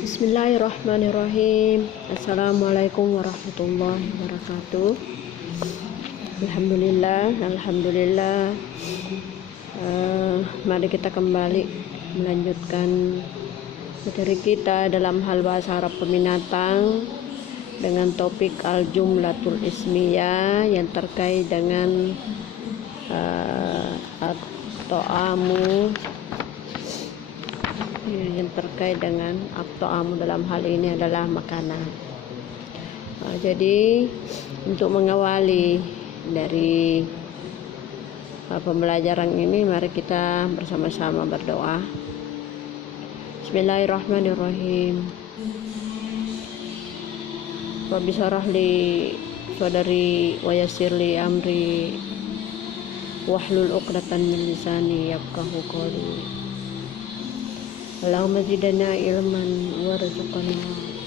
Bismillahirrahmanirrahim. Assalamualaikum warahmatullahi wabarakatuh. Alhamdulillah. Mari kita kembali melanjutkan materi kita dalam hal bahasa Arab peminatang dengan topik al-jumlatul ismiyah yang terkait dengan at-ta'amu, yang terkait dengan at-ta'amu dalam hal ini adalah makanan. Jadi untuk mengawali dari pembelajaran ini, mari kita bersama-sama berdoa. Bismillahirrahmanirrahim. Rabbi syrah li sadri wa yassir li amri wahlul 'uqdatam min lisani yafqahu qawli. Allahumma zidna ilman warzuqna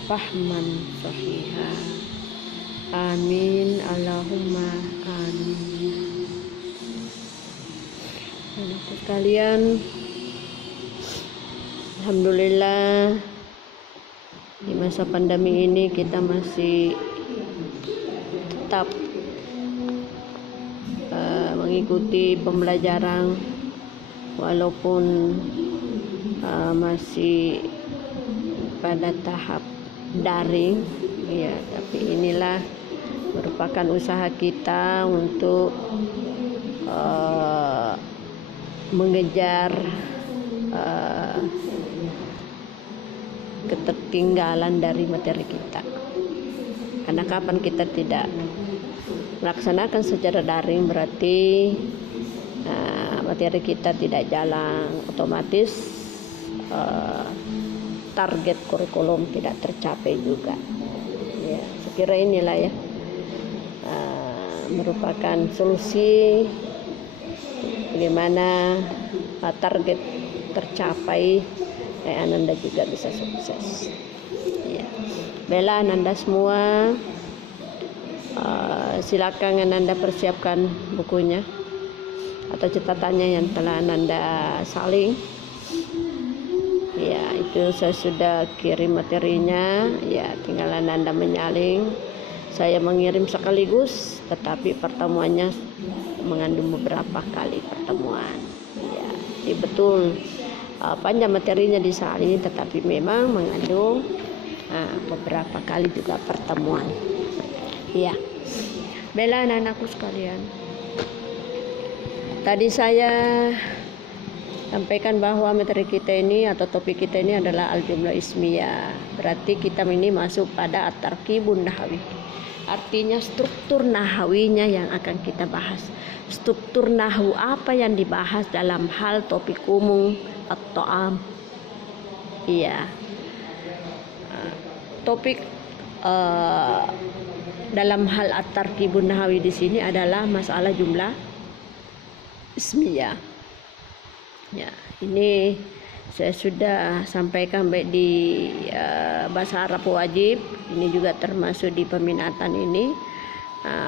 fahman sahiha. Amin. Allahumma amin. Anak sekalian, alhamdulillah di masa pandemi ini kita masih tetap mengikuti pembelajaran walaupun masih pada tahap daring, ya, tapi inilah merupakan usaha kita untuk mengejar ketertinggalan dari materi kita. Karena kapan kita tidak melaksanakan secara daring, berarti materi kita tidak jalan, otomatis target kurikulum tidak tercapai juga. Ya, sekira inilah ya merupakan solusi bagaimana target tercapai, Ananda juga bisa sukses. Ya. Bella, Ananda semua, silakan Ananda persiapkan bukunya atau catatannya yang telah Ananda salin. Ya, itu saya sudah kirim materinya, ya tinggal Anda menyalin. Saya mengirim sekaligus, tetapi pertemuannya mengandung beberapa kali pertemuan. Ya, jadi betul panjang materinya disalin, tetapi memang mengandung beberapa kali juga pertemuan. Ya, bela anak-anakku sekalian. Tadi saya sampaikan bahwa materi kita ini atau topik kita ini adalah al-jumlah ismiyah. Berarti kita ini masuk pada at-tarkibun nahawi. Artinya struktur nahawinya yang akan kita bahas. Struktur nahwu apa yang dibahas dalam hal topik umum at-ta'am. Iya. Topik dalam hal at-tarkibun nahawi di sini adalah masalah jumlah ismiyah. Ya, ini saya sudah sampaikan baik di bahasa Arab wajib, ini juga termasuk di peminatan ini.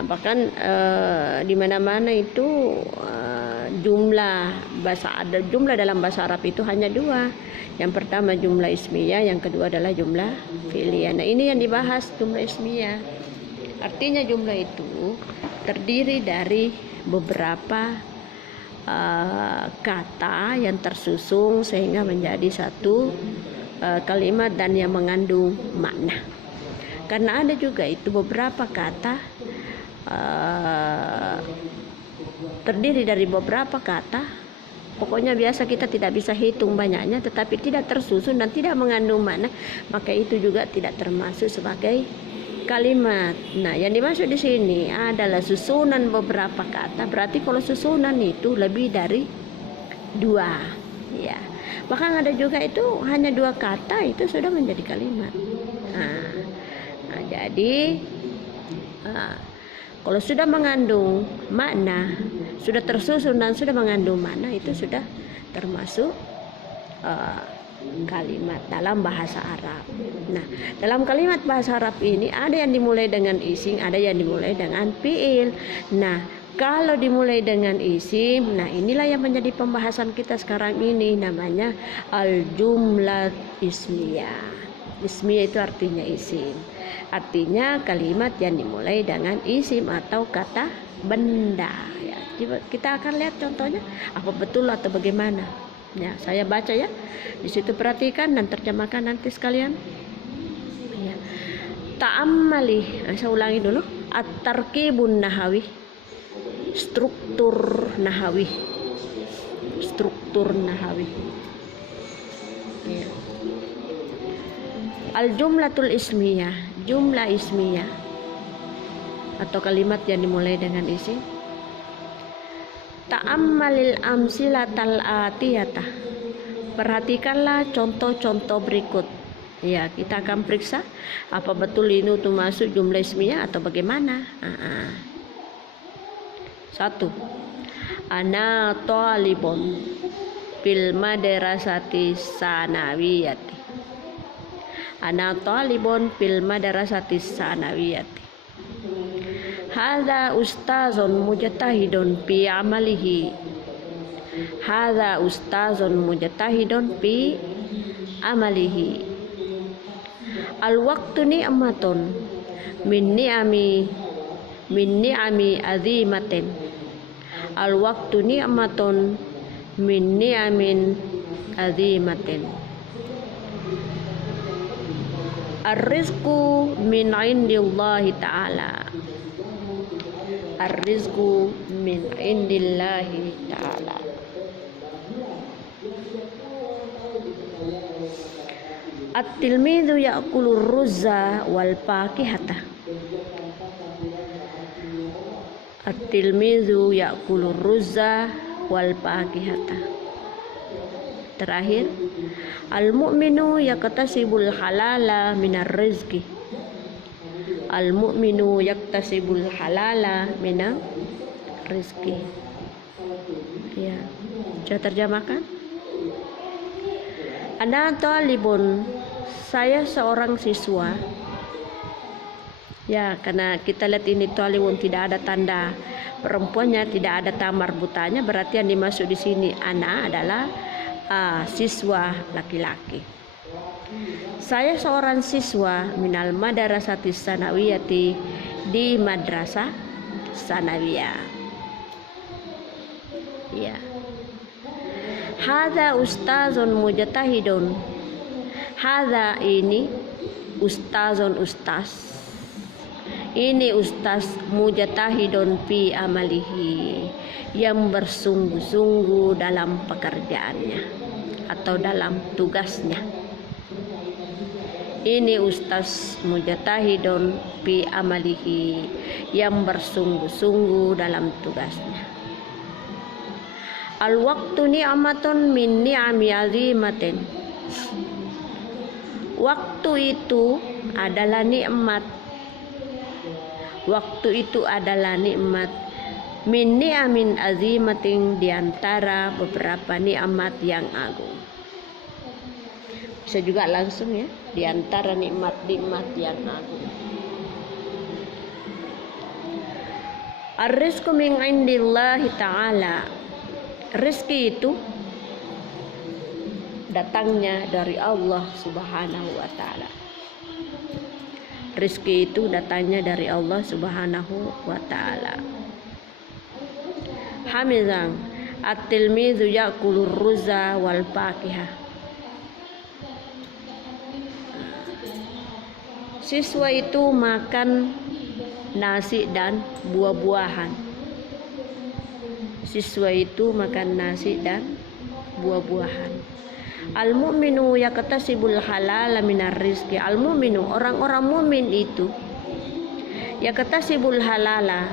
Bahkan di mana-mana itu jumlah dalam bahasa Arab itu hanya dua. Yang pertama jumlah ismiyah, yang kedua adalah jumlah fi'liyah. Nah, ini yang dibahas jumlah ismiyah. Artinya jumlah itu terdiri dari beberapa kata yang tersusun sehingga menjadi satu kalimat dan yang mengandung makna. Karena ada juga itu beberapa kata terdiri dari beberapa kata, pokoknya biasa kita tidak bisa hitung banyaknya, tetapi tidak tersusun dan tidak mengandung makna, maka itu juga tidak termasuk sebagai kalimat. Nah, yang dimaksud di sini adalah susunan beberapa kata. Berarti kalau susunan itu lebih dari dua, ya. Bahkan ada juga itu hanya dua kata itu sudah menjadi kalimat. Nah, jadi kalau sudah mengandung makna, sudah tersusun dan sudah mengandung makna, itu sudah termasuk kalimat dalam bahasa Arab. Nah, dalam kalimat bahasa Arab ini ada yang dimulai dengan isim, ada yang dimulai dengan fiil. Nah, Kalau dimulai dengan isim, nah inilah yang menjadi pembahasan kita sekarang ini, namanya al-jumlah ismiyah. Ismiyah itu artinya isim. Artinya kalimat yang dimulai dengan isim atau kata benda. Ya, kita akan lihat contohnya apa betul atau bagaimana. Ya, saya baca ya. Di situ perhatikan dan terjemahkan nanti sekalian. Ya. Ta'ammali. Saya ulangi dulu. At-tarkibun nahawi. Struktur nahawi. Struktur nahawi. Ya. Al-jumlatul ismiyah, jumlah ismiyah atau kalimat yang dimulai dengan isim. Ta'ammalil amsilatal atiyata. Perhatikanlah contoh-contoh berikut. Ya, kita akan periksa apa betul ini itu masuk jumlah ismiyah atau bagaimana. 1. Ana talibun fil madrasati sanawiyati. Ana talibun fil madrasati sanawiyati. Hadza ustazun mujtahidun fi amalihi. Hadza ustazun mujtahidun fi amalihi. Al waqtu ni'matun min ni'ami azimatin. Al waqtu ni'matun min ni'amin azimatin. Ar-rizqu min indillahi ta'ala. Ar-rizqu min indillahi ta'ala. At-tilmidhu ya'kulur ruzza wal fakihata. At-tilmidhu ya'kulur ruzza wal fakihata. Terakhir, al-mu'minu yaktasibul halala minar rizki. Al-mu'minu yaktasibul halala minar rizki. Ya, sudah terjemahkan? Ana talibun, saya seorang siswa. Ya, karena kita lihat ini talibun tidak ada tanda perempuannya, tidak ada tamar butanya, berarti yang dimaksud di sini ana adalah siswa laki-laki. Saya seorang siswa minal madrasati sanawiyati, di madrasah sanawiyah. Ya. Hadza ustazun mujtahidun. Hadza ini ustazun ustaz. Ini ustaz mujtahidun fi amalihi, yang bersungguh-sungguh dalam pekerjaannya atau dalam tugasnya. Ini ustaz mujtahidun fi amalihi, yang bersungguh-sungguh dalam tugasnya. Al waqtu ni'matun min ni'ami azimatin. Waktu itu adalah nikmat. Waktu itu adalah nikmat. Min ni'amin azimatin, diantara beberapa nikmat yang agung. Bisa juga langsung ya, diantara nikmat-nikmat yang agung. Ar-rizqu min indillahi ta'ala. Rezeki itu datangnya dari Allah Subhanahu wa ta'ala. Rezeki itu datangnya dari Allah Subhanahu wa ta'ala. Hamizan, at-tilmidhu ya'kulur ruzza wal fakihah. Siswa itu makan nasi dan buah-buahan. Siswa itu makan nasi dan buah-buahan. Al-mu'minu yaktasibul halala minar rizki. Al-mu'minu, orang-orang mu'min itu yaktasibul halala,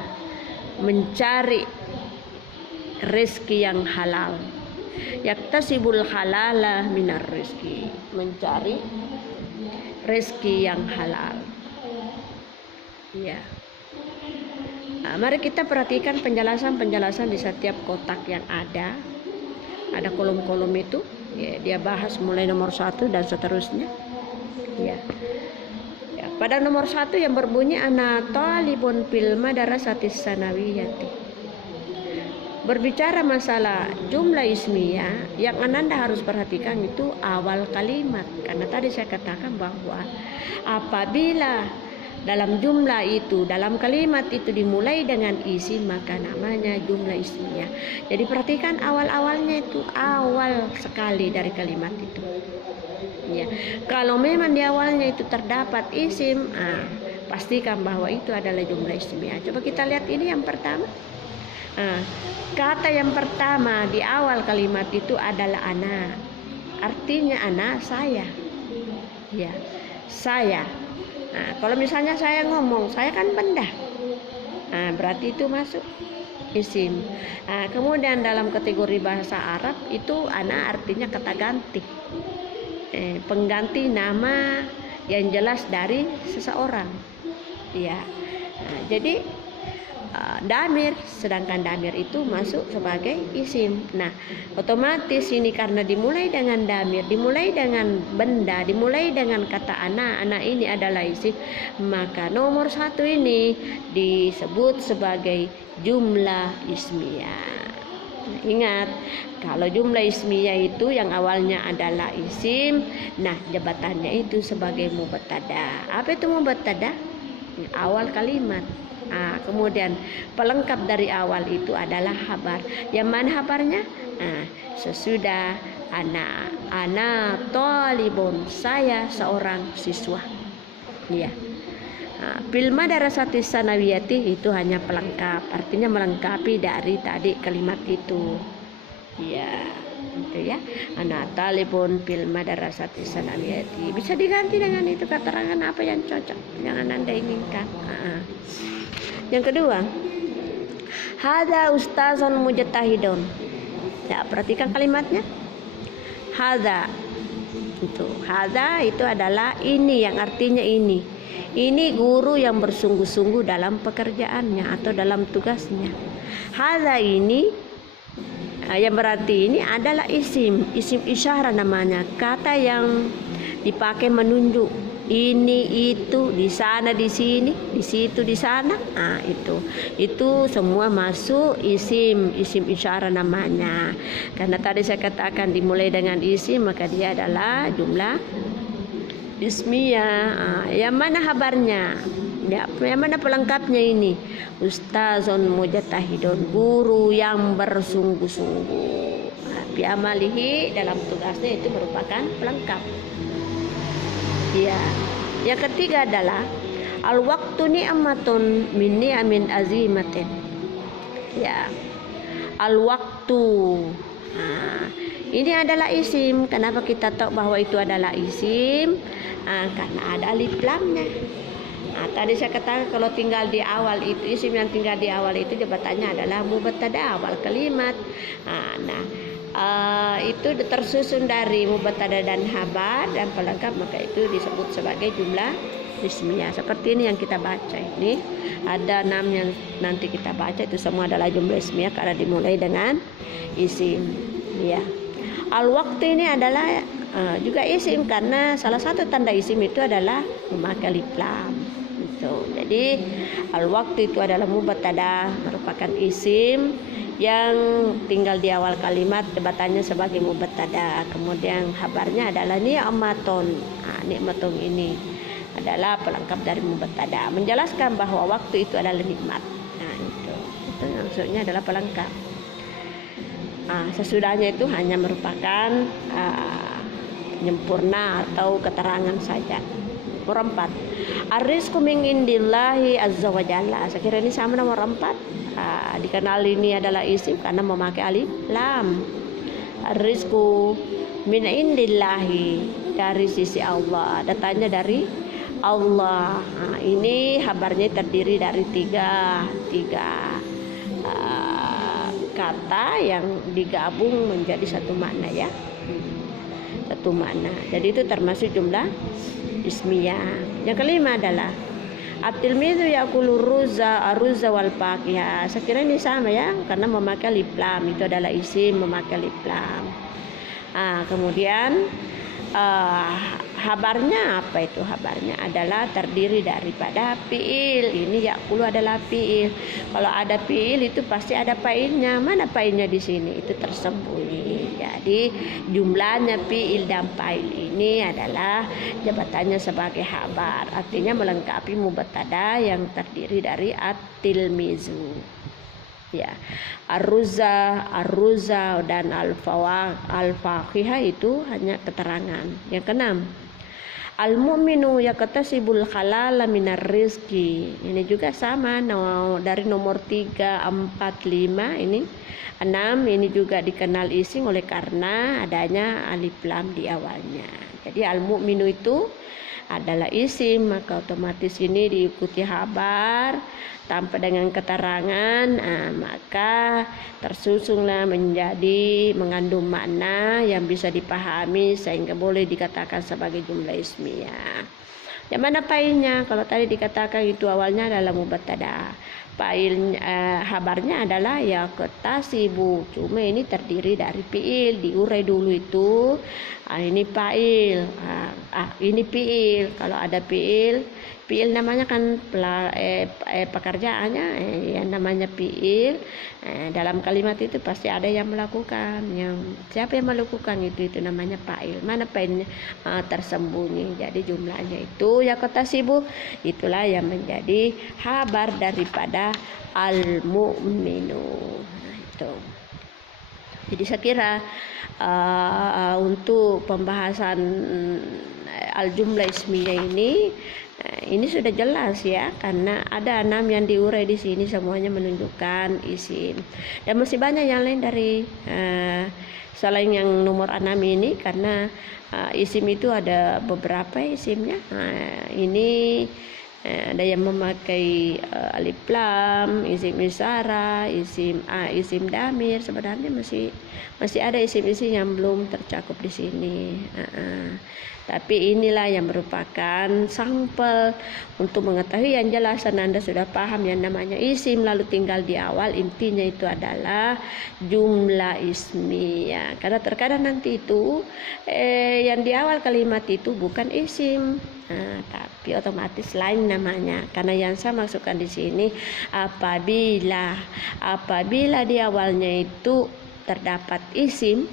mencari rizki yang halal. Yaktasibul halala minar rizki, mencari rizki yang halal. Ya. Nah, mari kita perhatikan penjelasan-penjelasan di setiap kotak yang ada. Ada kolom-kolom itu. Ya, dia bahas mulai nomor 1 dan seterusnya. Ya. Ya, pada nomor 1 yang berbunyi ana talibun fil madrasatis sanawiyati. berbicara masalah jumlah ismiyah, yang Anda harus perhatikan itu awal kalimat. Karena tadi saya katakan bahwa apabila dalam jumlah itu, dalam kalimat itu dimulai dengan isim, maka namanya jumlah ismiyah. Jadi perhatikan awal-awalnya itu, awal sekali dari kalimat itu. Ya. Kalau memang di awalnya itu terdapat isim, pastikan bahwa itu adalah jumlah ismiyah. Coba kita lihat ini yang pertama. Kata yang pertama di awal kalimat itu adalah ana. Artinya ana, saya. Ya, saya. Kalau misalnya saya ngomong, saya kan benda. Berarti itu masuk isim. Kemudian dalam kategori bahasa Arab itu ana artinya kata ganti. Pengganti nama yang jelas dari seseorang. Ya. Jadi damir, sedangkan damir itu masuk sebagai isim. Nah, otomatis ini karena dimulai dengan damir, dimulai dengan benda, dimulai dengan kata ana ini adalah isim, maka nomor satu ini disebut sebagai jumlah ismiyah. Nah, ingat, kalau jumlah ismiyah itu yang awalnya adalah isim, nah jabatannya itu sebagai mubtada. Apa itu mubtada? Awal kalimat. Kemudian pelengkap dari awal itu adalah habar. Yang mana habarnya? Sesudah ana talibun, saya seorang siswa. Ya. Fil madrasati sanawiyati itu hanya pelengkap, artinya melengkapi dari tadi kalimat itu. Ya, itu ya. Ana talibun fil madrasati sanawiyati. Bisa diganti dengan itu keterangan apa yang cocok, jangan Anda inginkan. Yang kedua, hada ustazon mujtahidun. Ya, perhatikan kalimatnya. Hada itu adalah ini, yang artinya ini. Ini guru yang bersungguh-sungguh dalam pekerjaannya atau dalam tugasnya. Hada ini yang berarti ini adalah isim isyarah namanya, kata yang dipakai menunjuk ini, itu, di sana, di sini, di situ, di sana. Itu semua masuk isim isyarah namanya. Karena tadi saya katakan dimulai dengan isim, maka dia adalah jumlah ismiyah. Yang mana habarnya? Ya, yang mana pelengkapnya ini? Ustazun mujtahidun, guru yang bersungguh-sungguh. Fi amalihi, dalam tugasnya itu merupakan pelengkap. Ya. Yang ketiga adalah al-waqtu ni'matun min ni'amin azimatin. Ya. Al-waqtu. Ini adalah isim. Kenapa kita tahu bahwa itu adalah isim? Karena ada alif lamnya. Tadi saya katakan kalau tinggal di awal itu, isim yang tinggal di awal itu jabatannya adalah mubtada, awal kalimat. Itu tersusun dari mubtada dan habar dan pelengkap, maka itu disebut sebagai jumlah ismiyah. Seperti ini yang kita baca ini, ada 6 yang nanti kita baca, itu semua adalah jumlah ismiyah karena dimulai dengan isim. Ya. Al-waqtu ini adalah juga isim karena salah satu tanda isim itu adalah memakai alif lam. Jadi al-waqtu itu adalah mubtada, merupakan isim yang tinggal di awal kalimat, jabatannya sebagai mubtada. Kemudian habarnya adalah ni'matun. Ni'matun ini adalah pelengkap dari mubtada, menjelaskan bahwa waktu itu adalah nikmat. Itu maksudnya adalah pelengkap. Sesudahnya itu hanya merupakan penyempurna atau keterangan saja. Nomor 4, ar-rizqu min indillahi azza wa jalla. Saya kira ini sama nomor 4. Dikenal ini adalah isim karena memakai alif lam. Ar-rizqu min indillahi, dari sisi Allah, datanya dari Allah. Ini habarnya terdiri dari tiga kata yang digabung menjadi satu makna, ya. Satu makna. Jadi itu termasuk jumlah ismiyah. Yang kelima adalah at-tilmizu yaqulu aruzza wal faqih. Saya kira ini sama, ya, karena memakai alif lam, itu adalah isim memakai alif lam. Kemudian habarnya apa itu? Habarnya adalah terdiri daripada fiil. Ini ya'kulu adalah fiil. Kalau ada fiil itu pasti ada fa'ilnya. Mana fa'ilnya di sini? Itu tersembunyi. Jadi jumlahnya fiil dan fa'il ini adalah jabatannya sebagai habar. Artinya melengkapi mubtada yang terdiri dari at-tilmizu. Ya, ar-ruza dan al-faqihah itu hanya keterangan. Yang keenam, al-mu'minu yaqtasibul halala minar rizki. Ini juga sama dari nomor 3, 4, 5 ini. 6 ini juga dikenal isim oleh karena adanya alif lam di awalnya. Jadi al-mu'minu itu adalah isim, maka otomatis ini diikuti habar tanpa dengan keterangan, maka tersusunlah menjadi mengandung makna yang bisa dipahami sehingga boleh dikatakan sebagai jumlah ismiyah. Yang mana fa'ilnya? Kalau tadi dikatakan itu awalnya adalah mubtada. Fa'il habarnya adalah yaqtasibu. Cuma ini terdiri dari fiil, diurai dulu itu. Ini fa'il. Ini fiil. Kalau ada fiil namanya kan pekerjaannya yang namanya fiil. Dalam kalimat itu pasti ada yang melakukan. Siapa yang melakukan itu namanya fa'il. Mana fa'ilnya? Tersembunyi. Jadi jumlahnya itu yaqtasibu, itulah yang menjadi habar daripada al-mu'minu. Itu. Jadi saya kira untuk pembahasan al-jumlah ismiyah ini sudah jelas ya, karena ada 6 yang diurai di sini semuanya menunjukkan isim. Dan masih banyak yang lain dari selain yang nomor 6 ini, karena isim itu ada beberapa isimnya. Ini ada yang memakai alif lam, isim isyarah, isim damir. Sebenarnya masih ada isim-isim yang belum tercakup di sini. Tapi inilah yang merupakan sampel untuk mengetahui yang jelas. Anda sudah paham yang namanya isim, lalu tinggal di awal intinya itu adalah jumlah ismiyah. Karena terkadang nanti itu yang di awal kalimat itu bukan isim, tapi otomatis lain namanya. Karena yang saya maksudkan di sini apabila di awalnya itu terdapat isim,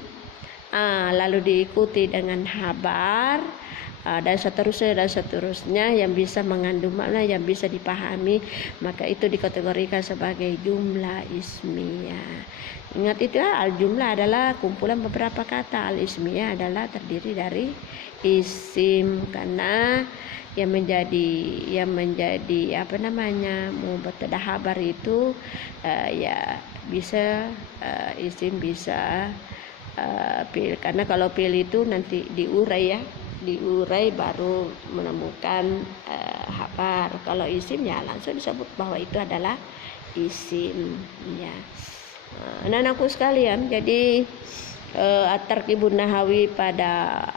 lalu diikuti dengan habar, dan seterusnya yang bisa mengandung makna yang bisa dipahami, maka itu dikategorikan sebagai jumlah ismiyah. Ingat itu ya, al-jumlah adalah kumpulan beberapa kata, al-ismiyah adalah terdiri dari isim, karena yang menjadi mubtada habar itu ya bisa isim, bisa fiil. Karena kalau fiil itu nanti diurai baru menemukan habar. Kalau isim ya langsung disebut bahwa itu adalah isim ya. Anak-anakku sekalian, jadi at-tarkibun nahawi pada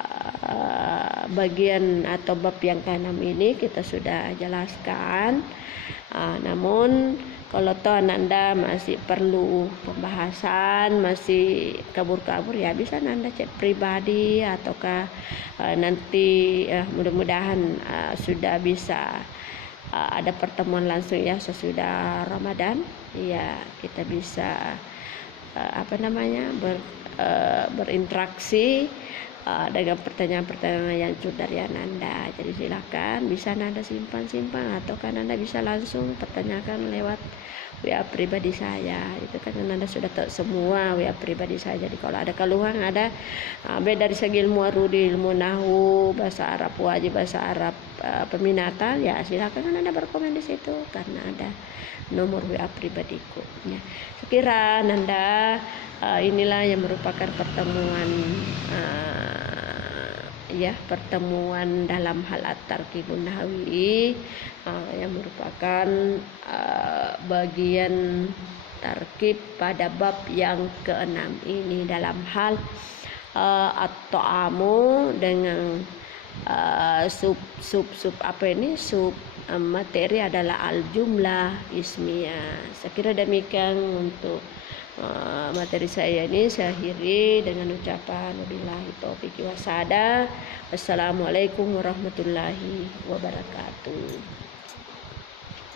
bagian atau bab yang ke-6 ini kita sudah jelaskan. Namun kalau toh Anda masih perlu pembahasan, masih kabur-kabur, ya bisa Anda cek pribadi, ataukah nanti mudah-mudahan sudah bisa ada pertemuan langsung ya sesudah Ramadan. Ya, kita bisa berinteraksi dengan pertanyaan-pertanyaan yang dari Anda. Jadi silakan bisa Anda simpan atau kan Anda bisa langsung pertanyakan lewat WA pribadi saya. Itu kan Anda sudah tahu semua WA pribadi saya. Jadi kalau ada keluhan, ada baik dari segi ilmu arudi, ilmu nahwu, bahasa Arab wajib, bahasa Arab peminatan, ya silakan Anda berkomen di situ karena ada nomor WA pribadiku ya. Sekira Anda inilah yang merupakan pertemuan dalam hal at-tarkibun nahawi yang merupakan bagian tarkib pada bab yang ke-6 ini dalam hal at-ta'amu dengan sub materi adalah al-jumlah ismiyah. Saya kira demikian untuk materi saya ini saya akhiri dengan ucapan wabillahi taufiq wasada. Wassalamualaikum warahmatullahi wabarakatuh.